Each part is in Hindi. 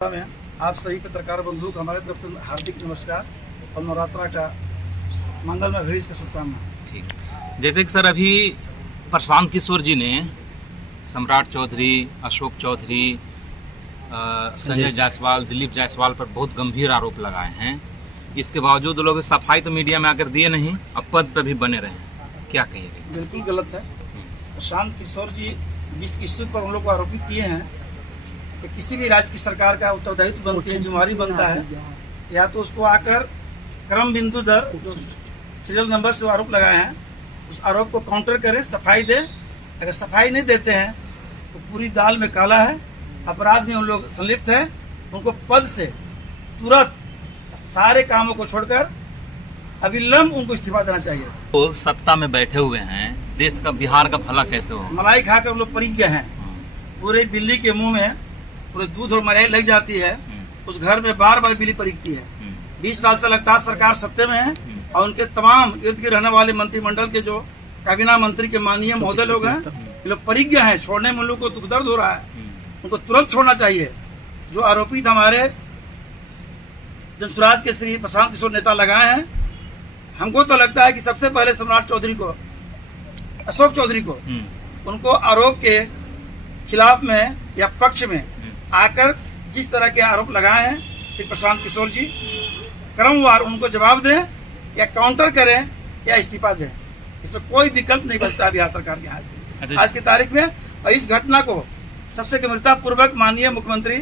में आप सभी पत्रकार बंधु को हमारे तरफ से हार्दिक नमस्कार और नवरात्रा का मंगलमय भविष्य का शुभकामना। ठीक, जैसे कि सर अभी प्रशांत किशोर जी ने सम्राट चौधरी, अशोक चौधरी, संजय जायसवाल, दिलीप जायसवाल पर बहुत गंभीर आरोप लगाए हैं। इसके बावजूद लोग सफाई तो मीडिया में आकर दिए नहीं, अब पद पर भी बने रहे, क्या कहिएगा? बिल्कुल गलत है। प्रशांत किशोर जी जिस इश्यू पर हम लोग को आरोपित किए हैं कि किसी भी राज्य की सरकार का उत्तरदायित्व बनती है, जिम्मेवारी बनता है, या तो उसको आकर क्रम बिंदु दर जो सीरियल नंबर से आरोप लगाए हैं उस आरोप को काउंटर करें, सफाई दे। अगर सफाई नहीं देते हैं तो पूरी दाल में काला है, अपराध में उन लोग संलिप्त हैं। उनको पद से तुरंत सारे कामों को छोड़कर अविलंब उनको इस्तीफा देना चाहिए। लोग सत्ता में बैठे हुए हैं, देश का, बिहार का भला कैसे हो? मलाई खाकर लोग परिज्ञ हैं। पूरे बिल्ली के मुंह में पूरे दूध और मलाई लग जाती है, उस घर में बार बार बिल्ली परिकती है। 20 साल से लगातार सरकार सत्ते में है और उनके तमाम इर्द गिर्द रहने वाले मंत्रिमंडल के जो काबीना मंत्री के माननीय महोदय लोग हैं, ये लोग परिज्ञ हैं। छोड़ने में उन लोग को दुख दर्द हो रहा है, उनको तुरंत छोड़ना चाहिए। जो आरोपित हमारे जनसुराज के श्री प्रशांत किशोर नेता लगाए हैं, हमको तो लगता है कि सबसे पहले सम्राट चौधरी को, अशोक चौधरी को, उनको आरोप के खिलाफ में या पक्ष में आकर जिस तरह के आरोप लगाए हैं श्री प्रशांत किशोर जी, क्रमवार उनको जवाब दें या काउंटर करें या इस्तीफा दें। इसमें कोई विकल्प नहीं बचता बिहार सरकार के आज की तारीख में। और इस घटना को सबसे गंभीरता पूर्वक माननीय मुख्यमंत्री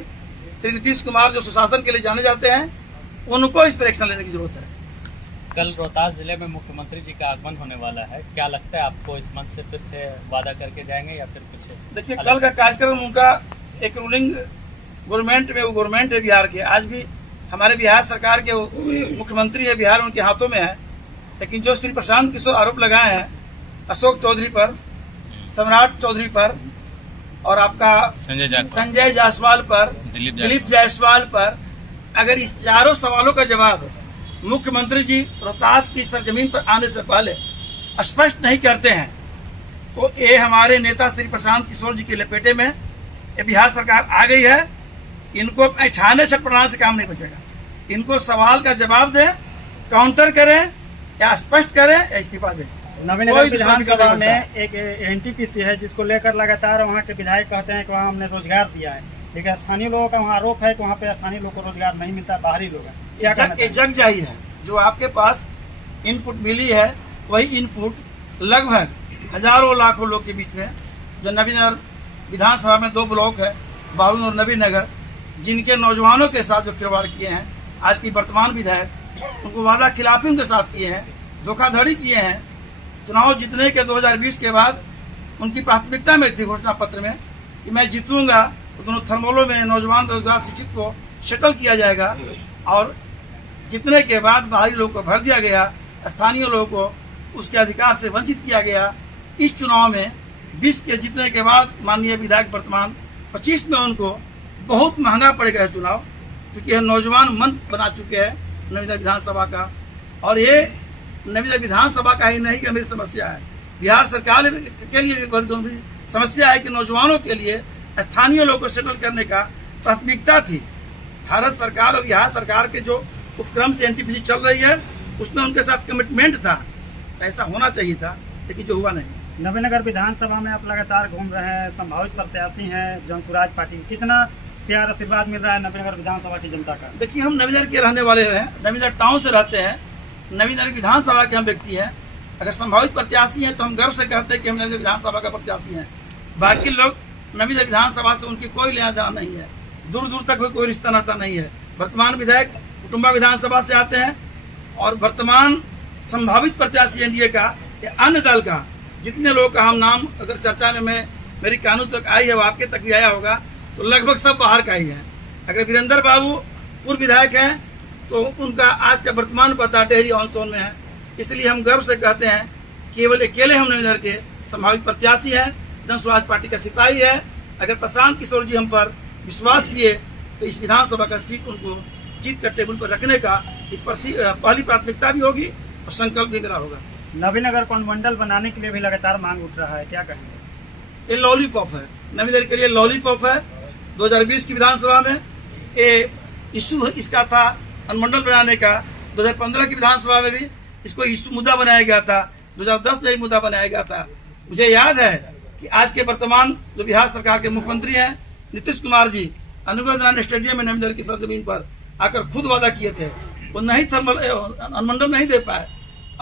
श्री नीतीश कुमार जो सुशासन के लिए जाने जाते हैं, उनको इस पर एक्शन लेने की जरूरत है। कल रोहतास जिले में मुख्यमंत्री जी का आगमन होने वाला है, क्या लगता है आपको इस मंच से फिर से वादा करके जाएंगे या फिर कुछ? देखिए, कल का कार्यक्रम उनका एक रूलिंग गवर्नमेंट में, वो गवर्नमेंट है बिहार के, आज भी हमारे बिहार सरकार के मुख्यमंत्री है, बिहार उनके हाथों में है। लेकिन जो श्री प्रशांत किशोर आरोप लगाए हैं अशोक चौधरी पर, सम्राट चौधरी पर और आपका संजय जायसवाल पर, दिलीप जायसवाल पर, अगर इस चारों सवालों का जवाब मुख्यमंत्री जी रोहतास की सरजमीन पर आने से पहले स्पष्ट नहीं करते हैं तो ये हमारे नेता श्री प्रशांत किशोर जी के लपेटे में ये बिहार सरकार आ गई है। इनको ऐठाने छटपटाने से काम नहीं बचेगा। इनको सवाल का जवाब दें, काउंटर करें या स्पष्ट करें या इस्तीफा दें। नवीनगर विधानसभा में एक एनटीपीसी है जिसको लेकर लगातार वहाँ के विधायक कहते हैं कि वहाँ हमने रोजगार दिया है, लेकिन स्थानीय लोगों का वहाँ आरोप है कि वहाँ पे स्थानीय लोगों को रोजगार नहीं मिलता, बाहरी लोग हैं। जग जाही है जो आपके पास इनपुट मिली है, वही इनपुट लगभग हजारों लाखों लोग के बीच में, जो नवीनगर विधानसभा में 2 ब्लॉक है, बारून और नवीनगर, जिनके नौजवानों के साथ जो खिलवाड़ किए हैं आज की वर्तमान विधायक, उनको वादा खिलाफी उनके साथ किए हैं, धोखाधड़ी किए हैं। चुनाव जीतने के 2020 के बाद उनकी प्राथमिकता में थी घोषणा पत्र में कि मैं जीतूंगा तो दोनों थर्मोलों में नौजवान रोजगार शिक्षित को शटल किया जाएगा, और जीतने के बाद बाहरी लोगों को भर दिया गया, स्थानीय लोगों को उसके अधिकार से वंचित किया गया। इस चुनाव में 20 के जीतने के बाद माननीय विधायक वर्तमान 25 में उनको बहुत महंगा पड़ेगा यह चुनाव, क्योंकि यह नौजवान मन बना चुके हैं नवीनगर विधानसभा का। और ये नवीनगर विधानसभा का ही नहीं गंभीर समस्या है, बिहार सरकार के लिए भी बड़ी गंभीर समस्या है कि नौजवानों के लिए स्थानीय लोगों को सेटल करने का प्राथमिकता थी। भारत सरकार और बिहार सरकार के जो उपक्रम से एनटीपीसी चल रही है उसमें उनके साथ कमिटमेंट था, ऐसा होना चाहिए था, लेकिन जो हुआ नहीं। नवीनगर विधानसभा में आप लगातार घूम रहे हैं, संभावित प्रत्याशी हैं जनसुराज पार्टी, कितना प्यार आशीर्वाद मिल रहा है नवीनगर विधानसभा की जनता का? देखिए, हम नवीनगर के रहने वाले हैं, नवीनगर टाउन से रहते हैं, नवीनगर विधानसभा के हम व्यक्ति हैं। अगर संभावित प्रत्याशी हैं तो हम गर्व से कहते हैं कि हम नवीनगर विधानसभा का प्रत्याशी हैं। बाकी लोग नवीनगर विधानसभा से उनकी कोई लेना देना नहीं है, दूर दूर तक भी कोई रिश्ता नाता नहीं है। वर्तमान विधायक कुटुम्बा विधानसभा से आते हैं और वर्तमान संभावित प्रत्याशी एनडीए का या अन्य दल का जितने लोग का हम नाम अगर चर्चा में मेरी कानून तक आई है, वो आपके तक भी आया होगा, तो लगभग सब बाहर का ही है। अगर वीरेंद्र बाबू पूर्व विधायक हैं तो उनका आज का वर्तमान पता डेहरी ऑन सोन में है। इसलिए हम गर्व से कहते हैं केवल अकेले हम नवीनगर के संभावित प्रत्याशी हैं, जनसुराज पार्टी का सिपाही है। अगर प्रशांत किशोर जी हम पर विश्वास किए तो इस विधानसभा का सीट उनको जीत कर टेबल पर रखने का पहली प्राथमिकता भी होगी और संकल्प भी मेरा होगा। नवीनगर अनुमंडल बनाने के लिए भी लगातार मांग उठ रहा है, क्या कहेंगे? ये लॉलीपॉप है, नवीनगर के लिए लॉलीपॉप है। 2020 की विधानसभा में इशू इसका था अनुमंडल बनाने का। 2015 की विधानसभा में भी इसको इशू मुद्दा बनाया गया था, 2010 में भी मुद्दा बनाया गया था। मुझे याद है कि आज के वर्तमान जो बिहार सरकार के मुख्यमंत्री हैं नीतीश कुमार जी अनुग्रह नारायण स्टेडियम में नवीनगर की सरजमीन पर आकर खुद वादा किए थे, वो नहीं अनुमंडल नहीं दे पाए।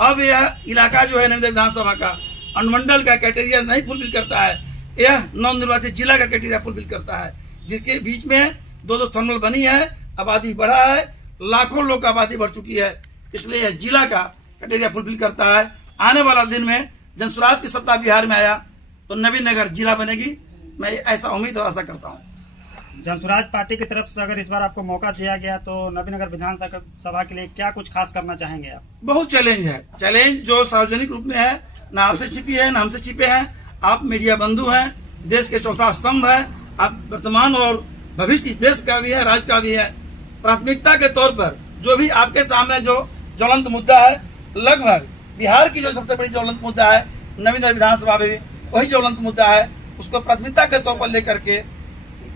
अब यह इलाका जो है नवीनगर विधानसभा का अनुमंडल का क्राइटेरिया नहीं फुलफिल करता है, यह नव निर्वाचित जिला का क्राइटेरिया फुलफिल करता है, जिसके बीच में दो थर्मल बनी है, आबादी बढ़ा है, लाखों लोग की आबादी बढ़ चुकी है, इसलिए यह जिला का क्राइटेरिया फुलफिल करता है। आने वाला दिन में जनसुराज की सत्ता बिहार में आया तो नवीनगर जिला बनेगी, मैं ऐसा उम्मीद और आशा करता हूँ। जनसुराज पार्टी की तरफ से अगर इस बार आपको मौका दिया गया तो नवीनगर विधानसभा के लिए क्या कुछ खास करना चाहेंगे आप? बहुत चैलेंज है, चैलेंज जो सार्वजनिक रूप में है, ना आपसे छिपी है ना हमसे छिपे हैं। आप मीडिया बंधु हैं, देश के चौथा स्तंभ है, आप वर्तमान और भविष्य इस देश का भी है, राज्य का भी है। प्राथमिकता के तौर पर जो भी आपके सामने जो ज्वलंत मुद्दा है, लगभग बिहार की जो सबसे बड़ी ज्वलंत मुद्दा है नवीनगर विधानसभा में वही ज्वलंत मुद्दा है, उसको प्राथमिकता के तौर पर लेकर के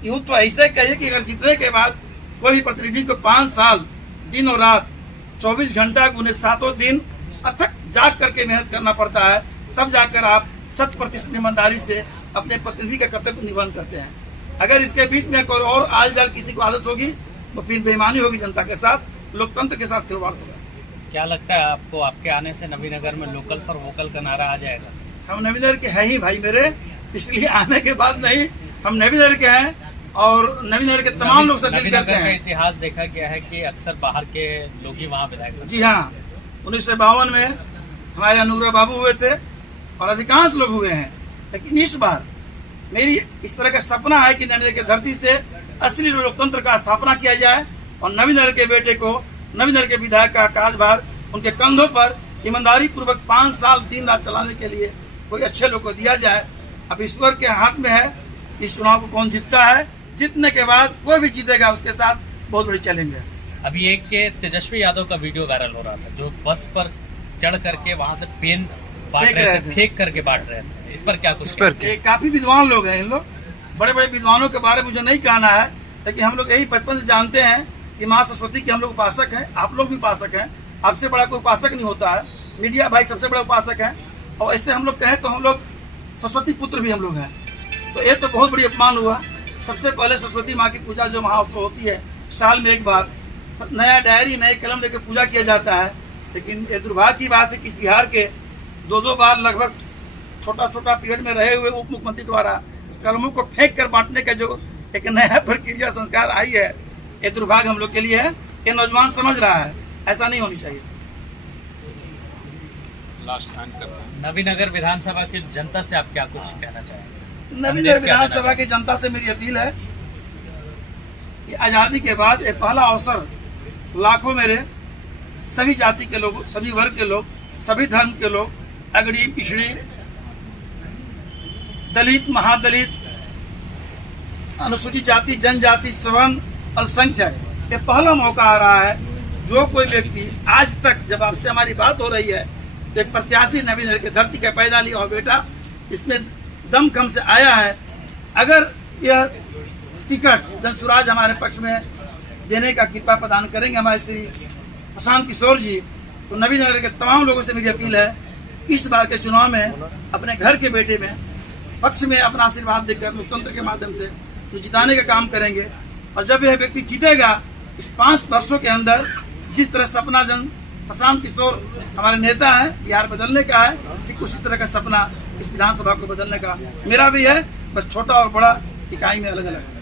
यूं तो ऐसे कहिए कि अगर जीतने के बाद कोई भी प्रतिनिधि को 5 साल दिन और रात 24 घंटा गुने 7 दिन अथक जाग करके मेहनत करना पड़ता है, तब जाकर आप 100% ईमानदारी से अपने प्रतिनिधि का कर्तव्य निर्वहन करते हैं। अगर इसके बीच में कोई और आल जाल किसी को आदत होगी तो फिर बेईमानी होगी जनता के साथ, लोकतंत्र के साथ खिलवाड़ होगा। क्या लगता है आपको आपके आने से नवीनगर में लोकल फॉर वोकल का नारा आ जाएगा? हम नवीनगर के हैं ही भाई मेरे, इसलिए आने के बाद नहीं, हम नवीनगर के हैं और नवीनगर के तमाम लोग से डील करते हैं। इतिहास देखा गया है कि अक्सर बाहर के लोग ही वहाँ विधायक। जी हाँ, 1952 में हमारे अनुग्रह बाबू हुए थे और अधिकांश लोग हुए हैं, लेकिन इस बार मेरी इस तरह का सपना है कि नवीनगर की धरती से असली लोकतंत्र का स्थापना किया जाए और नवीनगर के बेटे को, नवीनगर के विधायक का कार्यभार उनके कंधों पर ईमानदारी पूर्वक 5 साल दिन रात चलाने के लिए कोई अच्छे लोग को दिया जाए। अब ईश्वर के हाथ में है इस चुनाव को कौन जीतता है, जीतने के बाद कोई भी जीतेगा उसके साथ बहुत बड़ी चैलेंज है। अभी एक के तेजस्वी यादव का वीडियो वायरल हो रहा था, जो बस पर चढ़ करके वहां से पेन बांट रहे थे, फेंक करके बांट रहे थे, इस पर क्या कुछ? काफी विद्वान लोग हैं, इन लोग बड़े बड़े विद्वानों के बारे में मुझे नहीं कहना है, लेकिन हम लोग यही बचपन से जानते हैं कि माँ सरस्वती के हम लोग उपासक हैं, आप लोग भी उपासक हैं, आपसे बड़ा कोई उपासक नहीं होता है, मीडिया भाई सबसे बड़ा उपासक है, और ऐसे हम लोग कहें तो हम लोग सरस्वती पुत्र भी हम लोग हैं। तो ये तो बहुत बड़ी अपमान हुआ। सबसे पहले सरस्वती माँ की पूजा जो महाउत्सव होती है साल में एक बार, नया डायरी नए कलम लेकर पूजा किया जाता है, लेकिन ये दुर्भाग्य की बात है कि इस बिहार के 2-2 बार लगभग छोटा छोटा पीरियड में रहे हुए उप मुख्यमंत्री द्वारा कलमों को फेंक कर बांटने का जो एक नया प्रक्रिया संस्कार आई है, ये दुर्भाग्य हम लोग के लिए है। ये नौजवान समझ रहा है, ऐसा नहीं होनी चाहिए। नवीनगर विधानसभा की जनता से आप क्या कुछ कहना चाहेंगे? नवीनगर विधानसभा की जनता से मेरी अपील है कि आजादी के बाद एक पहला अवसर लाखों मेरे सभी जाति के लोग, सभी वर्ग के लोग, सभी धर्म के लोग, अगड़ी पिछड़ी, दलित, महादलित, अनुसूचित जाति, जनजाति, सवर्ण, अल्पसंख्यक, ये पहला मौका आ रहा है। जो कोई व्यक्ति आज तक जब आपसे हमारी बात हो रही है तो एक प्रत्याशी नवीनगर की धरती का पैदा लिया और बेटा इसमें दमखम से आया है, अगर यह टिकट जनसुराज हमारे पक्ष में देने का कृपा प्रदान करेंगे हमारे श्री प्रशांत किशोर जी, तो नवीनगर के तमाम लोगों से मेरी अपील है इस बार के चुनाव में अपने घर के बेटे में पक्ष में अपना आशीर्वाद देकर लोकतंत्र के माध्यम से जो जिताने का काम करेंगे। और जब यह व्यक्ति जीतेगा, इस 5 वर्षों के अंदर जिस तरह सपना प्रशांत किशोर हमारे नेता हैं बिहार बदलने का है, ठीक उसी तरह का सपना इस विधानसभा को बदलने का मेरा भी है, बस छोटा और बड़ा इकाई में अलग अलग है।